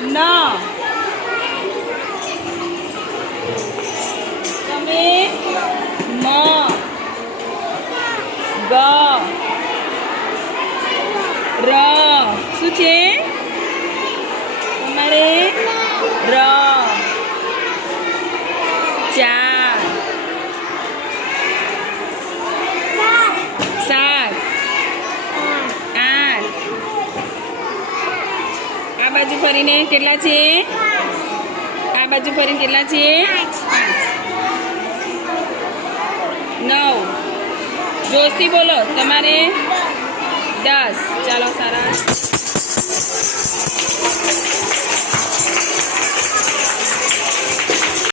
ना समेत मा गा रा सुचे हमारे रा बाजू फरी ने के बाजू फरी के नौ जोशी बोलो दस चलो सारा